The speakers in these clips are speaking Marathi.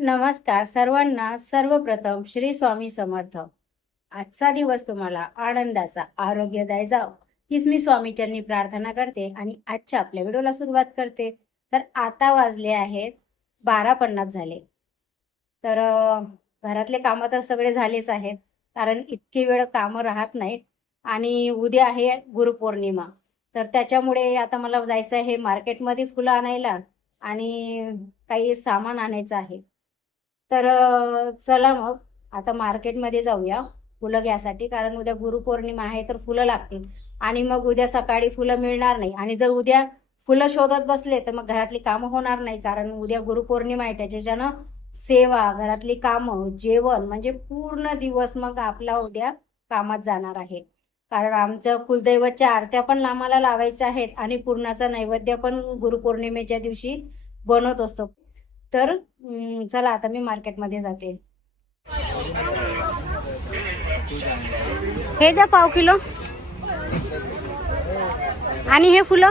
नमस्कार सर्वांना. सर्वप्रथम श्री स्वामी समर्थ. आजचा दिवस तुम्हाला आनंदाचा, आरोग्यदायी जाव हीच मी स्वामीच्यांनी प्रार्थना करते आणि आजच्या आपल्या व्हिडिओला सुरुवात करते. तर आता वाजले आहेत 12:50 झाले. तर घरातले कामं तर सगळे झालेच आहेत, कारण इतके वेळ कामं राहत नाहीत. आणि उद्या आहे गुरुपौर्णिमा. तर त्याच्यामुळे आता मला जायचं आहे मार्केटमध्ये फुलं आणायला आणि काही सामान आणायचं आहे. तर चला मग आता मार्केटमध्ये जाऊया फुलं घ्यायसाठी, कारण उद्या गुरुपौर्णिमा आहे तर फुलं लागतील. आणि मग उद्या सकाळी फुलं मिळणार नाही, आणि जर उद्या फुलं शोधत बसले तर मग घरातली कामं होणार नाही, कारण उद्या गुरुपौर्णिमा आहे. त्याच्यानं सेवा, घरातली कामं, जेवण म्हणजे पूर्ण दिवस मग आपला उद्या कामात जाणार आहे. कारण आमचं कुलदैवतच्या आरत्या पण आम्हाला लावायच्या आहेत आणि पूर्णाचा नैवेद्य पण गुरुपौर्णिमेच्या दिवशी बनवत असतो. तर चला आता मी मार्केटमध्ये जाते. हे द्या पाव किलो. आणि हे फुलं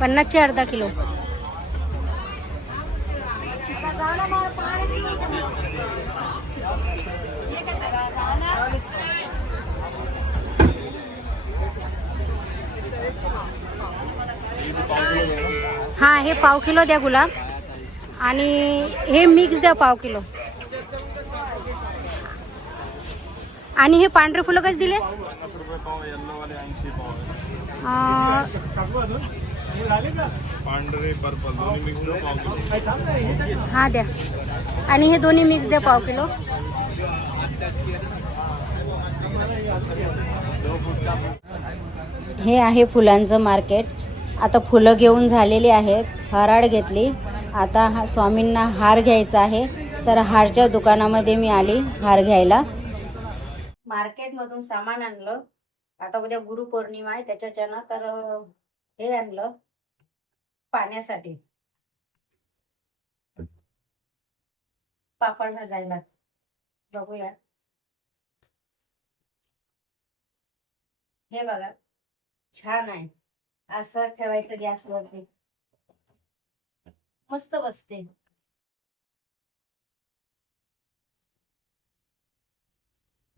50चे अर्धा किलो. हा, हे पाव किलो द्या गुलाब. आणि हे मिक्स द्या पाव किलो. आणि हे पांढरे फुलं कसे दिले? पांढरे पर्पल दोन्ही मिक्स पाव किलो. हा द्या. आणि हे दोन्ही मिक्स द्या पाव किलो. हे आहे फुलांचं मार्केट. आता फुलं घेऊन झालेली आहेत, हराळ घेतली. आता स्वामींना हार घ्यायचा आहे, तर हारच्या दुकानामध्ये मी आली हार घ्यायला. मार्केटमधून सामान आणलं. आता उद्या गुरुपौर्णिमा आहे त्याच्यानं तर हे आणलं पाण्यासाठी, पापड भाजायला. बघूया. हे बघा, छान आहे. असं ठेवायचं गॅसवरती, मस्त बसते.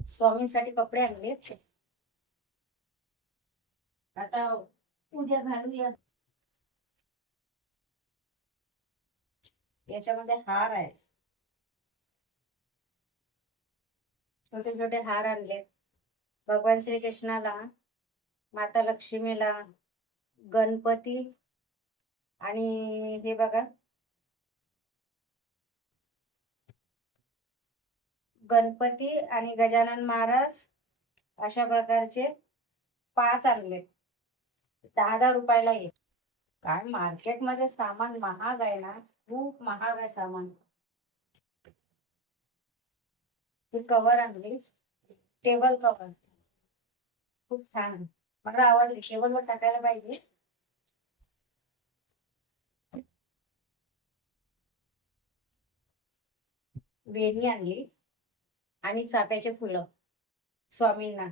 स्वामींसाठी कपडे आणले, आता उद्या घालूया. याच्यामध्ये हार आहे, छोटे छोटे हार आणले. भगवान श्रीकृष्णाला, माता लक्ष्मीला, गणपती, आणि हे बघा गणपती आणि गजानन महाराज, अशा प्रकारचे 5 आणले. 10-10 रुपयाला एक. काय मार्केटमध्ये सामान महाग आहे ना, खूप महाग आहे सामान. ही कवर आणली, टेबल कवर, खूप छान, मला आवडली. टेबलवर टाकायला पाहिजे. वेणी आणली आणि चाफ्याचे फुलं स्वामींना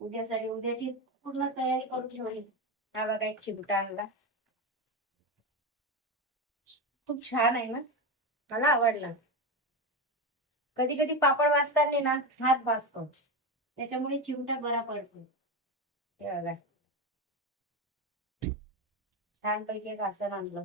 उद्यासाठी. उद्याची पूर्ण तयारी करून ठेवली. हा बघा, एक चिमटा आणला, खूप छान आहे ना, मला आवडला. कधी कधी पापड भाजताना ना हात भाजतो, त्याच्यामुळे चिमटा बरा पडतो. हे बघा, छान पैकी एक आसन आणलं.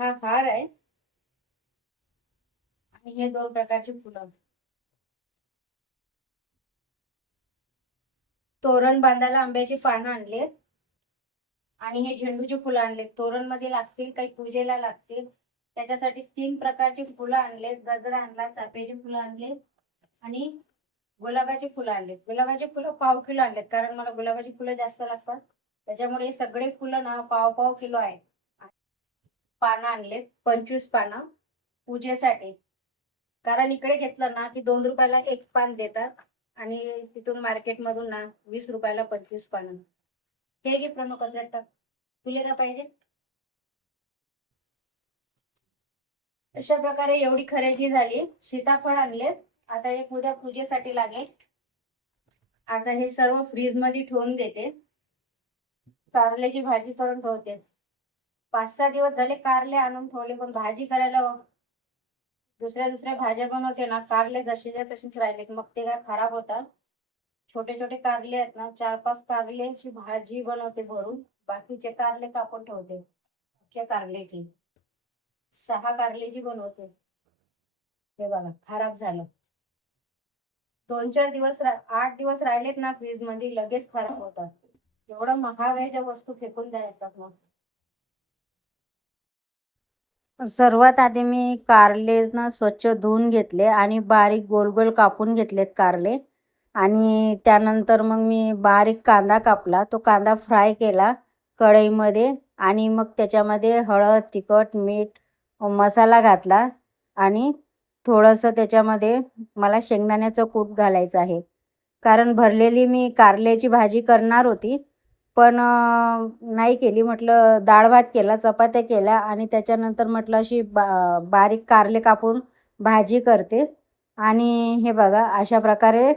हा हार आहे आणि हे 2 प्रकारची फुलं. तोरण बांधायला आंब्याची पानं आणले आणि हे झेंडूची फुलं आणले. तोरण मध्ये लागतील, काही पूजेला लागतील, त्याच्यासाठी 3 प्रकारची फुलं आणले. गजरा आणला, चाफ्याची फुलं आणले आणि गुलाबाची फुलं आणले. गुलाबाची फुलं पाव किलो आणलेत, कारण मला गुलाबाची फुलं जास्त लागतात. त्याच्यामुळे हे सगळे फुलं ना पाव पाव किलो आहे. पानं आणलेत, 25 पानं पूजेसाठी. कारण इकडे घेतलं ना की 2 रुपयाला एक पान देतात, आणि तिथून मार्केटमधून ना 20 रुपयाला 25 पानं. हे घे प्रणव, कचऱ्यात टाक. तुला का पाहिजे? अशा प्रकारे एवढी खरेदी झाली. सीताफळ आणले, आता एक उद्या पूजेसाठी लागेल. आता हे सर्व फ्रीज मध्ये ठेवून देते. कारल्याची भाजी करून ठेवते. 5-6 दिवस झाले कारले आणून ठेवले, पण भाजी करायला दुसऱ्या भाज्या बनवते ना, कारले जसेच्या तसेच राहिले, मग ते काय खराब होतात. छोटे छोटे कारले आहेत ना, 4-5 कारल्याची भाजी बनवते भरून. बाकीचे कारले कापून ठेवते. अख्ख्या कारल्याची 6 कारल्याची बनवते. हे बघा खराब झालं. 2-4 दिवस 8 दिवस राहिलेत ना फ्रीज मध्ये, लगेच खराब होतात. एवढं महाग आहे, ज्या वस्तू फेकून द्यायला मग. सर्वात आधी मी कारले ना स्वच्छ धुवून घेतले आणि बारीक गोल गोल कापून घेतलेत कारले. आणि त्यानंतर मग मी बारीक कांदा कापला. तो कांदा फ्राय केला कढईमध्ये आणि मग त्याच्यामध्ये हळद, तिखट, मीठ, मसाला घातला आणि थोडंसं त्याच्यामध्ये मला शेंगदाण्याचं कूट घालायचं आहे. कारण भरलेली मी कारल्याची भाजी करणार होती, पण नाही केली. म्हटलं डाळ भात केला, चपात्या केल्या आणि त्याच्यानंतर म्हटलं अशी बारीक कारले कापून भाजी करते. आणि हे बघा अशा प्रकारे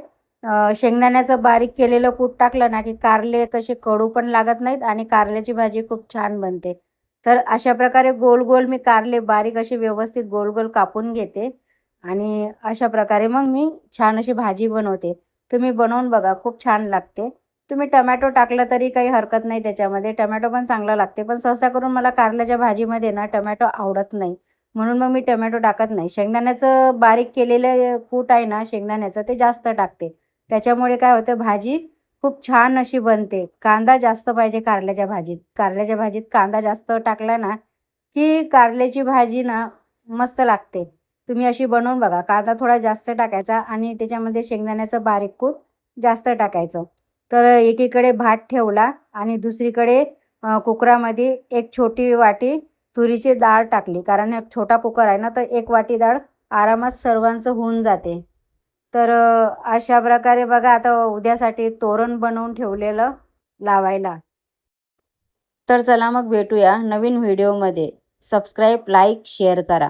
शेंगदाण्याचं बारीक केलेलं कूट टाकलं ना, की कारले कसे कडू पण लागत नाहीत आणि कारल्याची भाजी खूप छान बनते. तर अशा प्रकारे गोल गोल मी कारले बारीक असे व्यवस्थित गोल गोल कापून घेते आणि अशा प्रकारे मग मी छान अशी भाजी बनवते. तुम्ही बनवून बघा, खूप छान लागते. तुम्ही टमॅटो टाकलं तरी काही हरकत नाही त्याच्यामध्ये, टमॅटो पण चांगला लागते. पण सहसा करून मला कारल्याच्या भाजीमध्ये ना टमॅटो आवडत नाही, म्हणून मग मी टमॅटो टाकत नाही. शेंगदाण्याचं बारीक केलेलं कूट आहे ना शेंगदाण्याचं, ते जास्त टाकते. त्याच्यामुळे काय होतं, भाजी खूप छान अशी बनते. कांदा जास्त पाहिजे कारल्याच्या भाजीत. कारल्याच्या भाजीत कांदा जास्त टाकला ना, की कारल्याची भाजी ना मस्त लागते. तुम्ही अशी बनवून बघा. कांदा थोडा जास्त टाकायचा आणि त्याच्यामध्ये शेंगदाण्याचं बारीक कूट जास्त टाकायचं. तर एकीकडे भात ठेवला आणि दुसरीकडे कुकरामध्ये एक छोटी वाटी तुरीची डाळ टाकली. कारण एक छोटा कुकर आहे ना, तर 1 वाटी डाळ आरामात सर्वांचं होऊन जाते. तर अशा प्रकारे बघा, आता उद्यासाठी तोरण बनवून ठेवलेलं लावायला. तर चला मग भेटूया नवीन व्हिडिओमध्ये. सबस्क्राईब, लाईक, शेअर करा.